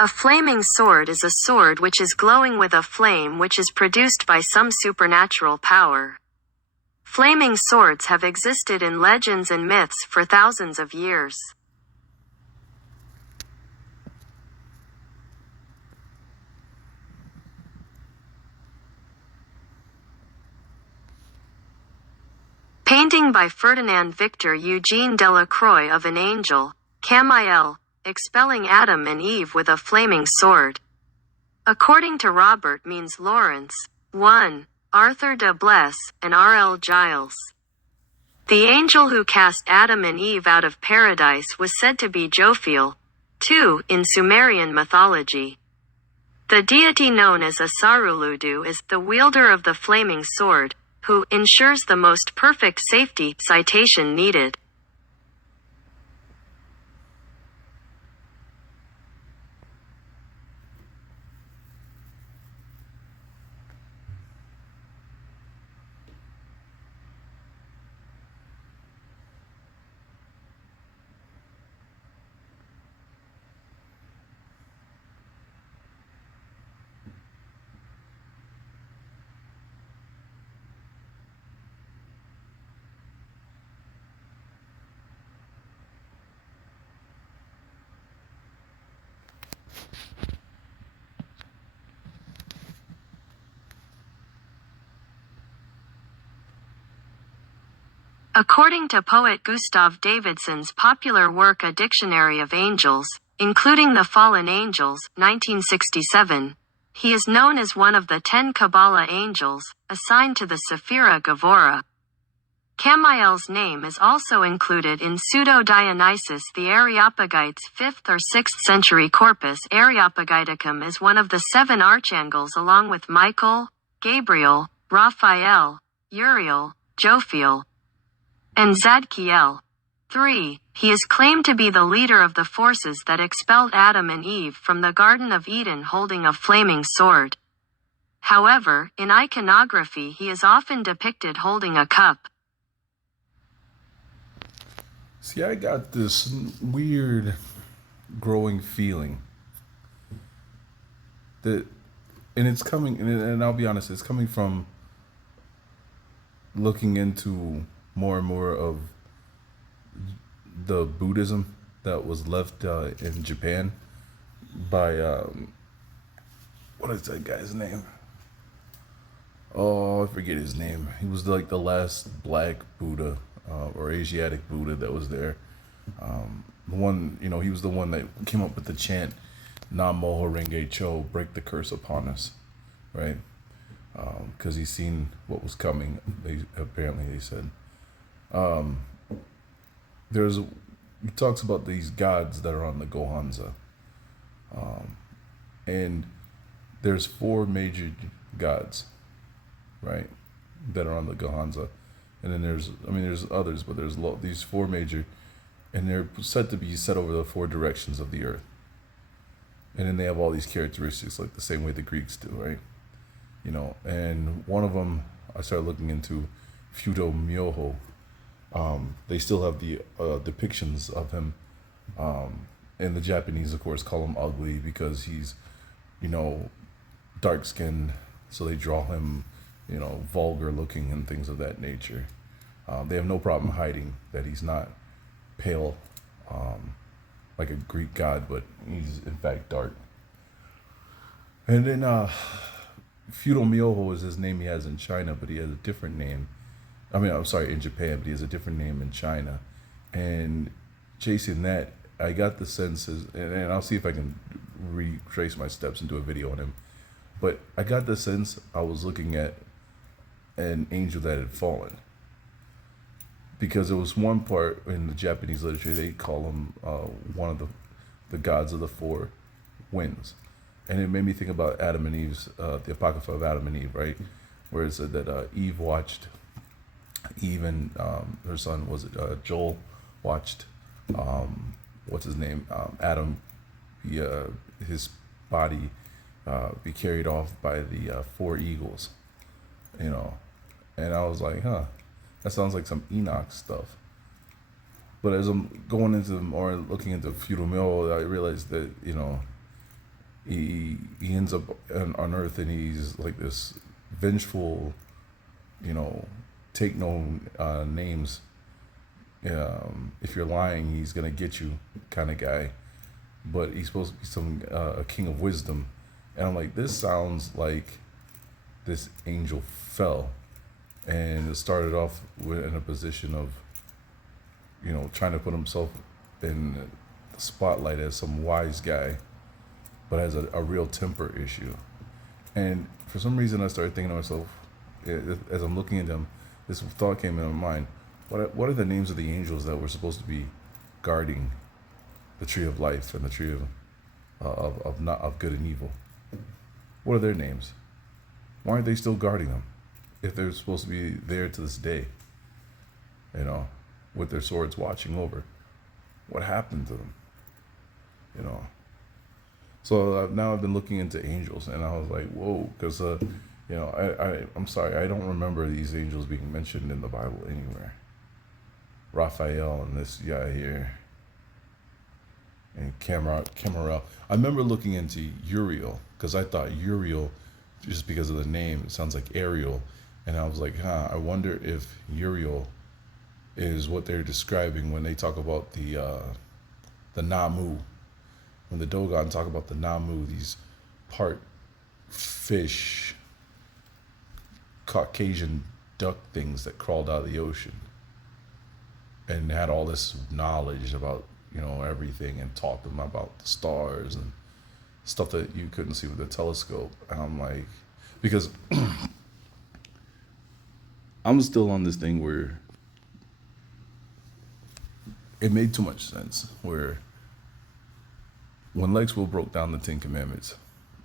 A flaming sword is a sword which is glowing with a flame which is produced by some supernatural power. Flaming swords have existed in legends and myths for thousands of years. Painting by Ferdinand Victor Eugene Delacroix of an angel, Jophiel, expelling Adam and Eve with a flaming sword. According to Robert Means Lawrence, 1. Arthur de Blesse, and R. L. Giles. The angel who cast Adam and Eve out of paradise was said to be Jophiel, 2. in Sumerian mythology. The deity known as Asaruludu is the wielder of the flaming sword, who ensures the most perfect safety. Citation needed. According to poet Gustav Davidson's popular work A Dictionary of Angels, including the Fallen Angels, 1967, he is known as one of the 10 Kabbalah angels, assigned to the Sephira Gevurah. Jophiel's name is also included in Pseudo-Dionysius the Areopagite's 5th or 6th century corpus. Areopagiticum is one of the 7 archangels along with Michael, Gabriel, Raphael, Uriel, Jophiel, and Zadkiel. 3. He is claimed to be the leader of the forces that expelled Adam and Eve from the Garden of Eden holding a flaming sword. However, in iconography he is often depicted holding a cup. See, I got this weird growing feeling that, and it's coming, and I'll be honest, it's coming from looking into more and more of the Buddhism that was left in Japan by, what is that guy's name? Oh, I forget his name. He was like the last black Buddha or Asiatic Buddha that was there. The one, he was the one that came up with the chant, Nam Myoho Renge Cho, break the curse upon us, right? Because he's seen what was coming, they said. He talks about these gods that are on the Gohanza. And there's 4 major gods, right, that are on the Gohanza. And then there's others, but there's these 4 major, and they're said to be set over the 4 directions of the earth. And then they have all these characteristics, like the same way the Greeks do, right? And one of them, I started looking into Fudo Myoho. They still have the depictions of him, and the Japanese, of course, call him ugly because he's, dark skinned, so they draw him, vulgar looking and things of that nature. They have no problem hiding that he's not pale, like a Greek god, but he's in fact dark. And then Fudo Myoho is his name he has in China, but he has a different name. In Japan, but he has a different name in China. And chasing that, I got the sense, and I'll see if I can retrace my steps and do a video on him. But I got the sense I was looking at an angel that had fallen. Because there was one part in the Japanese literature, they call him one of the gods of the 4 winds. And it made me think about Adam and Eve's, the Apocrypha of Adam and Eve, right? Where it said that Eve watched, Eve and her son, Joel, watched, Adam, his body be carried off by the 4 eagles, And I was like, that sounds like some Enoch stuff. But as I'm going into more looking into Fudo Myoho, I realized that, he ends up on Earth, and he's like this vengeful, you know, take no names. If you're lying, he's gonna get you kind of guy. But he's supposed to be some a king of wisdom, and I'm like, this sounds like this angel fell, and it started off in a position of, you know, trying to put himself in the spotlight as some wise guy, but has a real temper issue. And for some reason, I started thinking to myself, as I'm looking at them, this thought came into my mind: what are the names of the angels that were supposed to be guarding the tree of life and the tree of not of good and evil? What are their names? Why aren't they still guarding them if they're supposed to be there to this day? You know, with their swords watching over. What happened to them? You know. So now I've been looking into angels, and I was like, whoa, because you know, I'm sorry, I don't remember these angels being mentioned in the Bible anywhere. Raphael and this guy here, and Camarel. I remember looking into Uriel, because I thought Uriel, just because of the name, it sounds like Ariel, and I was like, I wonder if Uriel is what they're describing when they talk about the Namu. When the Dogon talk about the Namu, these part fish, Caucasian duck things that crawled out of the ocean and had all this knowledge about, you know, everything, and talked to them about the stars and stuff that you couldn't see with a telescope. And I'm like, because I'm still on this thing where it made too much sense, where when Lex Will broke down the Ten Commandments,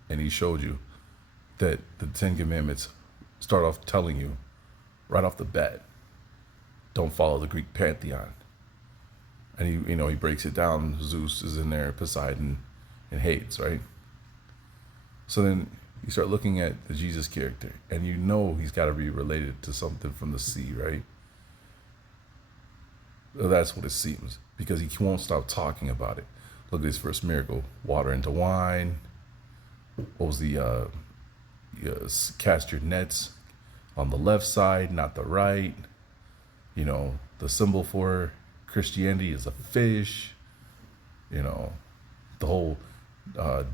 and he showed you that the Ten Commandments start off telling you right off the bat, don't follow the Greek pantheon. And he breaks it down. Zeus is in there, Poseidon, and Hades, right? So then you start looking at the Jesus character, and you know he's got to be related to something from the sea, right? That's what it seems, because he won't stop talking about it. Look at his first miracle: water into wine. What was the cast your nets on the left side, not the right. You know, the symbol for Christianity is a fish. You know, the whole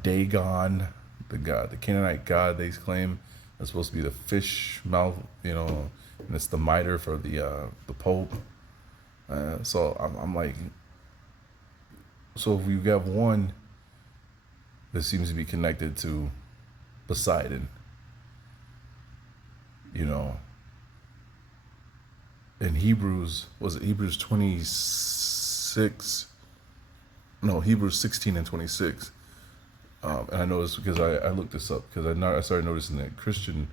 Dagon, the Canaanite god they claim is supposed to be the fish mouth. You know, and it's the mitre for the Pope. So I'm like, so if we have one that seems to be connected to Poseidon, you know, in Hebrews, was it Hebrews 26? No, Hebrews 16 and 26. And I know this because I looked this up, because I started noticing that Christian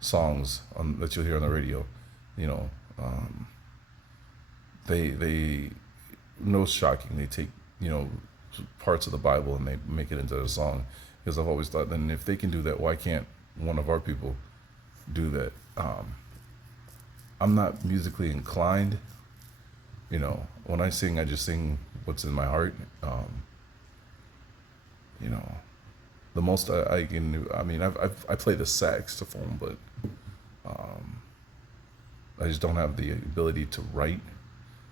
songs that you'll hear on the radio, you know, they no shocking, they take, you know, parts of the Bible and they make it into a song. Because I've always thought, then if they can do that, why can't one of our people do that? I'm not musically inclined. You know, when I sing, I just sing what's in my heart. You know, the most I can do, I mean, I play the saxophone, but I just don't have the ability to write.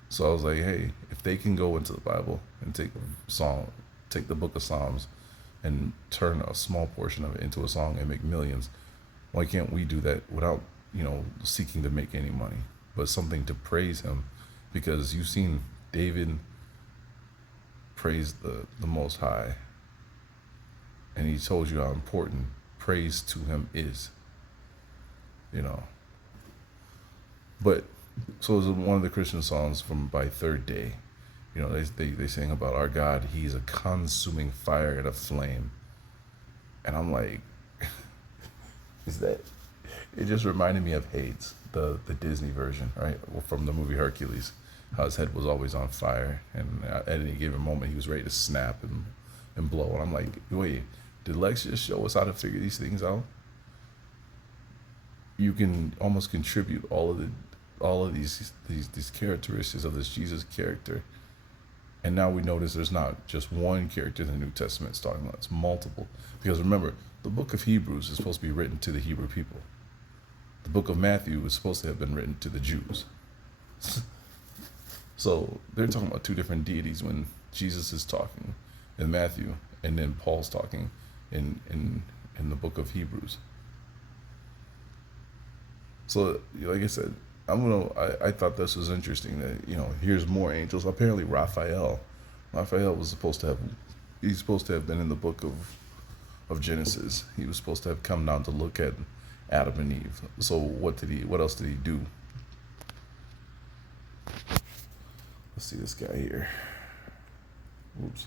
So I was like, hey, if they can go into the Bible and take the book of Psalms and turn a small portion of it into a song and make millions, why can't we do that without, you know, seeking to make any money, but something to praise him? Because you've seen David praise the Most High, and he told you how important praise to him is, you know. But so it was one of the Christian songs by Third Day. You know, they sing about our God. He's a consuming fire and a flame. And I'm like, is that? It just reminded me of Hades, the Disney version, right? From the movie Hercules. How his head was always on fire, and at any given moment he was ready to snap and blow. And I'm like, wait, did Lex just show us how to figure these things out? You can almost contribute all of these characteristics of this Jesus character And now we notice there's not just one character in the New Testament it's talking about, it's multiple. Because remember, the book of Hebrews is supposed to be written to the Hebrew people. The book of Matthew was supposed to have been written to the Jews. So they're talking about two different deities when Jesus is talking in Matthew, and then Paul's talking in the book of Hebrews. So, like I said, I thought this was interesting that here's more angels. Apparently, Raphael was supposed to have. He's supposed to have been in the book of Genesis. He was supposed to have come down to look at Adam and Eve. So what else did he do? Let's see this guy here. Oops.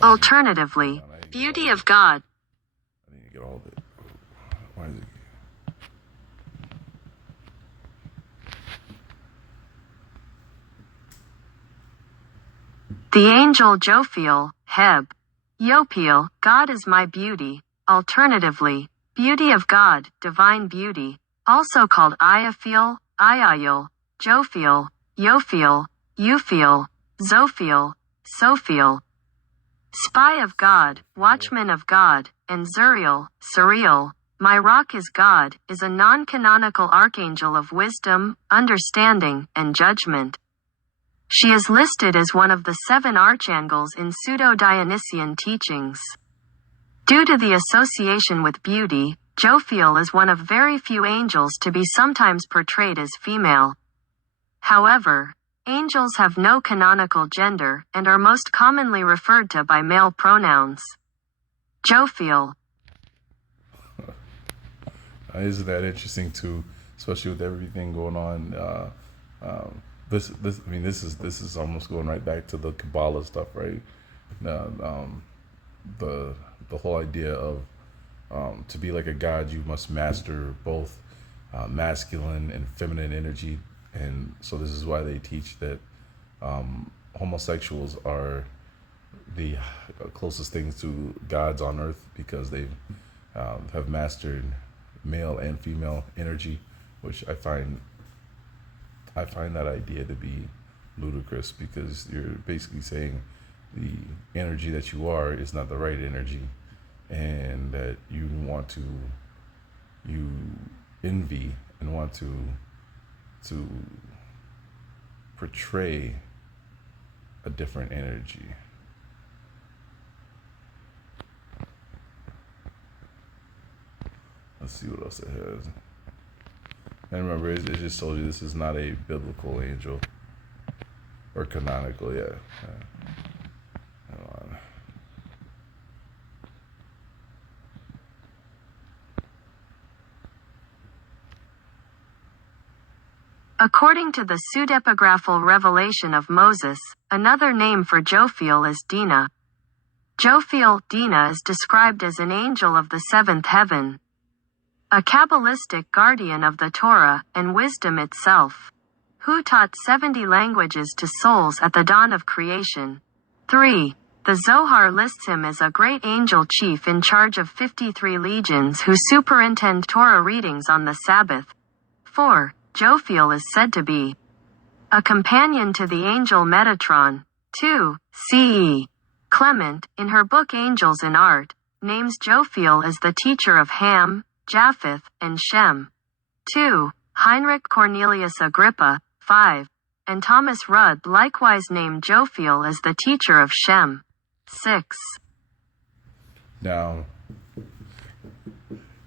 Alternatively, beauty of God. I need to get all of it. Why is it? The angel Jophiel, Heb. Jophiel, God is my beauty. Alternatively, beauty of God, divine beauty. Also called Iaphiel, Iayel, Jophiel, Jophiel, Euphiel, Zophiel, Sophiel. Spy of God, watchman of God, and Zuriel, Suriel. My rock is God, is a non-canonical archangel of wisdom, understanding, and judgment. She is listed as one of the 7 archangels in pseudo-Dionysian teachings. Due to the association with beauty, Jophiel is one of very few angels to be sometimes portrayed as female. However, angels have no canonical gender and are most commonly referred to by male pronouns. Jophiel. Isn't that interesting too, especially with everything going on? This is almost going right back to the Kabbalah stuff, right? The whole idea of to be like a god, you must master both masculine and feminine energy, and so this is why they teach that homosexuals are the closest things to gods on earth because they have mastered male and female energy, which I find that idea to be ludicrous, because you're basically saying the energy that you are is not the right energy, and that you envy and want to portray a different energy. Let's see what else it has. And remember, it just told you this is not a biblical angel or canonical. Yeah. Hold on. According to the pseudepigraphal revelation of Moses, another name for Jophiel is Dinah. Jophiel, Dinah, is described as an angel of the 7th heaven, a Kabbalistic guardian of the Torah and wisdom itself, who taught 70 languages to souls at the dawn of creation. 3. The Zohar lists him as a great angel chief in charge of 53 legions who superintend Torah readings on the Sabbath. 4. Jophiel is said to be a companion to the angel Metatron. 2. C.E. Clement, in her book Angels in Art, names Jophiel as the teacher of Ham, Japheth, and Shem. 2. Heinrich Cornelius Agrippa, 5. And Thomas Rudd likewise named Jophiel as the teacher of Shem. 6. Now,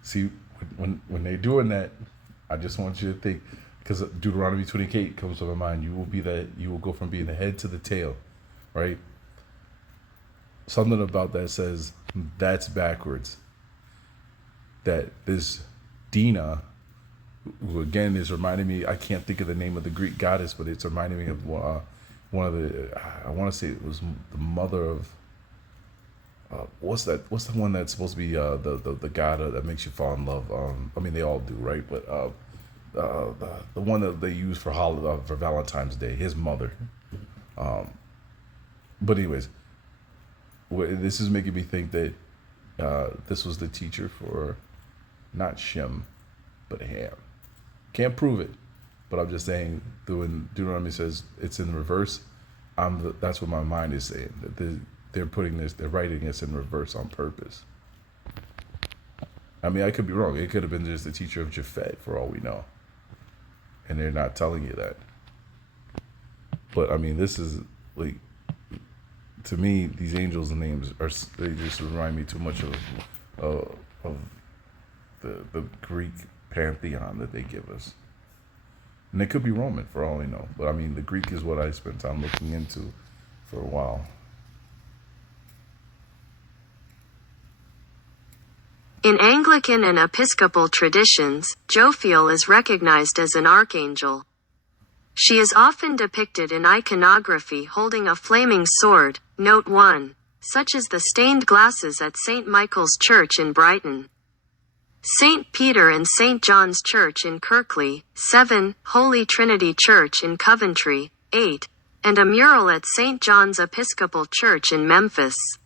see, when they're doing that, I just want you to think, because Deuteronomy 28 comes to my mind. You will go from being the head to the tail, right? Something about that says that's backwards. That this Dinah, who again is reminding me, I can't think of the name of the Greek goddess, but it's reminding me of one of the, I want to say it was the mother of, what's the one that's supposed to be the god that makes you fall in love? I mean, they all do, right? But the one that they use for Valentine's Day, his mother. But anyways, this is making me think that This was the teacher for not Shem, but Ham. Can't prove it, but I'm just saying. When Deuteronomy says it's in reverse, that's what my mind is saying. That they're putting this, they're writing this in reverse on purpose. I mean, I could be wrong. It could have been just the teacher of Jophiel, for all we know, and they're not telling you that. But I mean, this is like, to me, these angels' names they just remind me too much of the Greek pantheon that they give us. And it could be Roman, for all we know. But I mean, the Greek is what I spent time looking into for a while. In Anglican and Episcopal traditions, Jophiel is recognized as an archangel. She is often depicted in iconography holding a flaming sword, note 1, such as the stained glasses at St. Michael's Church in Brighton, St. Peter and St. John's Church in Kirkley, 7, Holy Trinity Church in Coventry, 8, and a mural at St. John's Episcopal Church in Memphis,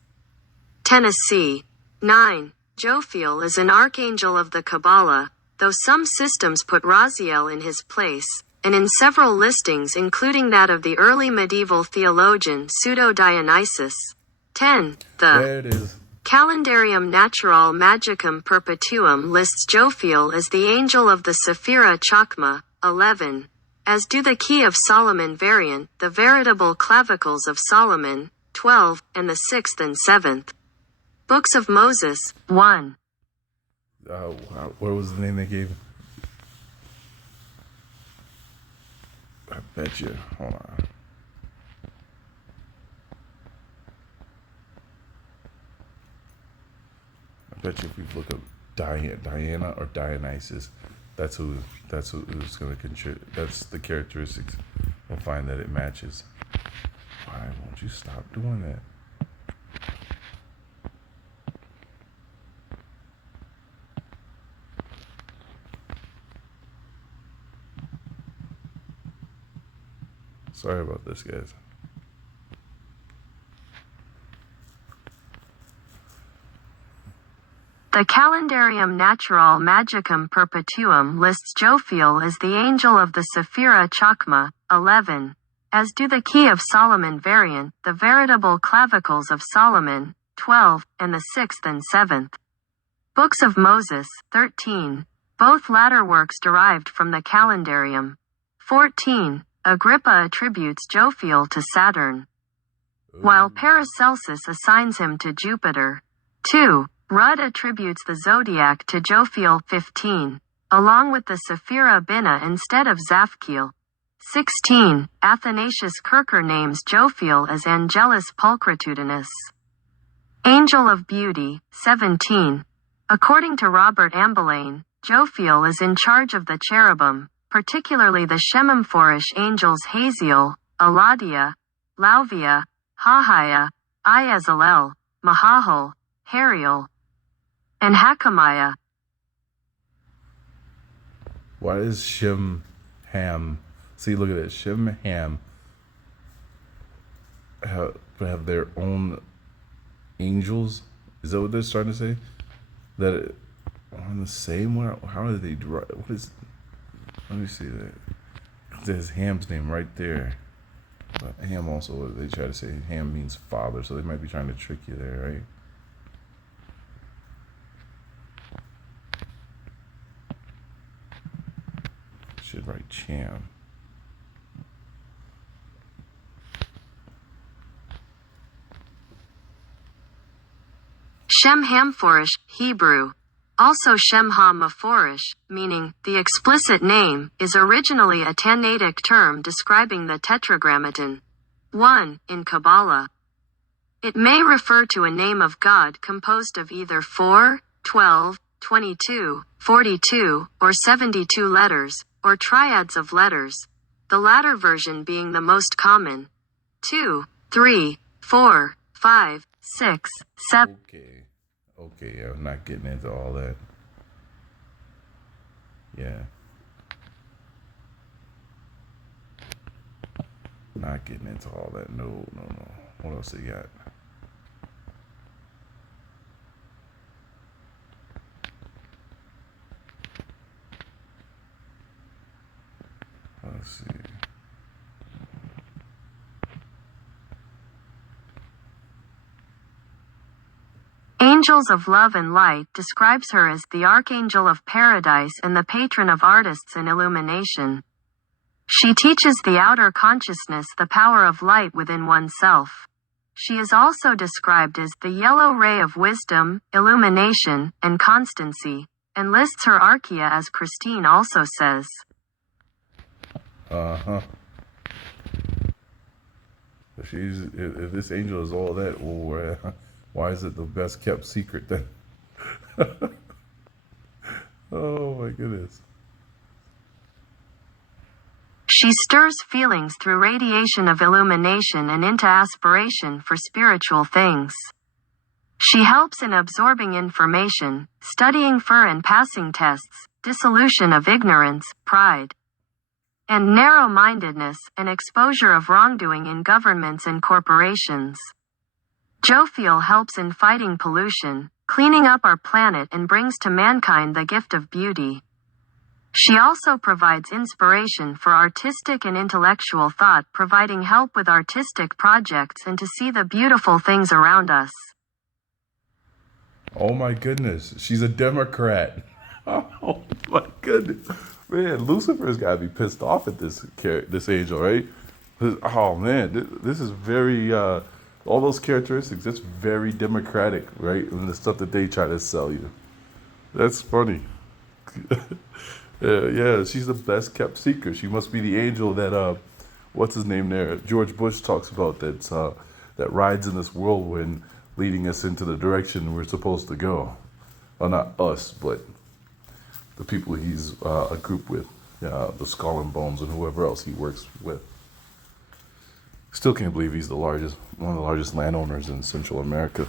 Tennessee. 9. Jophiel is an archangel of the Kabbalah, though some systems put Raziel in his place, and in several listings including that of the early medieval theologian Pseudo-Dionysius. 10. There it is. Calendarium Naturae Magicum Perpetuum lists Jophiel as the angel of the Sephira Chokmah, 11, as do the Key of Solomon variant, the veritable clavicles of Solomon, 12, and the 6th and 7th. Books of Moses, 1. What was the name they gave? I bet you. Hold on. I bet you if we look up Diana or Dionysus, that's who's going to contribute. That's the characteristics. We'll find that it matches. Why won't you stop doing that? Sorry about this, guys. The Calendarium Naturae Magicum Perpetuum lists Jophiel as the angel of the Sephira Chokmah, 11, as do the Key of Solomon variant, the veritable clavicles of Solomon, 12, and the 6th and 7th. Books of Moses, 13. Both latter works derived from the Calendarium. 14. Agrippa attributes Jophiel to Saturn, while Paracelsus assigns him to Jupiter. 2. Rudd attributes the zodiac to Jophiel, 15, along with the Sephira Binah instead of Zaphkiel. 16. Athanasius Kircher names Jophiel as Angelus Pulchritudinus, Angel of Beauty, 17. According to Robert Ambelain, Jophiel is in charge of the cherubim, particularly the Shemimphorish angels Haziel, Eladia, Lauvia, Hahaya, Iazalel, Mahahel, Hariel, and Hakamiah. Why is Shem Ham? See, look at it. Shem Ham have their own angels. Is that what they're trying to say? That on the same? How did they derive? What is? Let me see that. There's Ham's name right there. But Ham also, they try to say Ham means father, so they might be trying to trick you there, right? Should write Cham. Shem Hamphorish, Hebrew. Also Shem Ha-Mephorish, meaning, the explicit name, is originally a Tannaitic term describing the Tetragrammaton. 1. In Kabbalah. It may refer to a name of God composed of either 4, 12, 22, 42, or 72 letters, or triads of letters, the latter version being the most common. 2, 3, 4, 5, 6, 7. Okay, I'm not getting into all that. Yeah. Not getting into all that. No. What else they got? Angels of Love and Light describes her as the Archangel of Paradise and the patron of artists and illumination. She teaches the outer consciousness the power of light within oneself. She is also described as the yellow ray of wisdom, illumination, and constancy, and lists her archeia as Christine also says. Uh-huh. If this angel is all that, well, why is it the best kept secret then? Oh my goodness. She stirs feelings through radiation of illumination and into aspiration for spiritual things. She helps in absorbing information, studying for and passing tests, dissolution of ignorance, pride, and narrow-mindedness, and exposure of wrongdoing in governments and corporations. Jophiel helps in fighting pollution, cleaning up our planet, and brings to mankind the gift of beauty. She also provides inspiration for artistic and intellectual thought, providing help with artistic projects and to see the beautiful things around us. Oh my goodness, she's a Democrat. Oh my goodness, man, Lucifer's got to be pissed off at this angel, right? Oh man, this is very all those characteristics. It's very democratic, right? And the stuff that they try to sell you. That's funny. Yeah, she's the best kept secret. She must be the angel that what's his name there? George Bush talks about that rides in this whirlwind, leading us into the direction we're supposed to go. Well, not us, but the people he's a group with, the Skull and Bones and whoever else he works with. Still can't believe he's one of the largest landowners in Central America.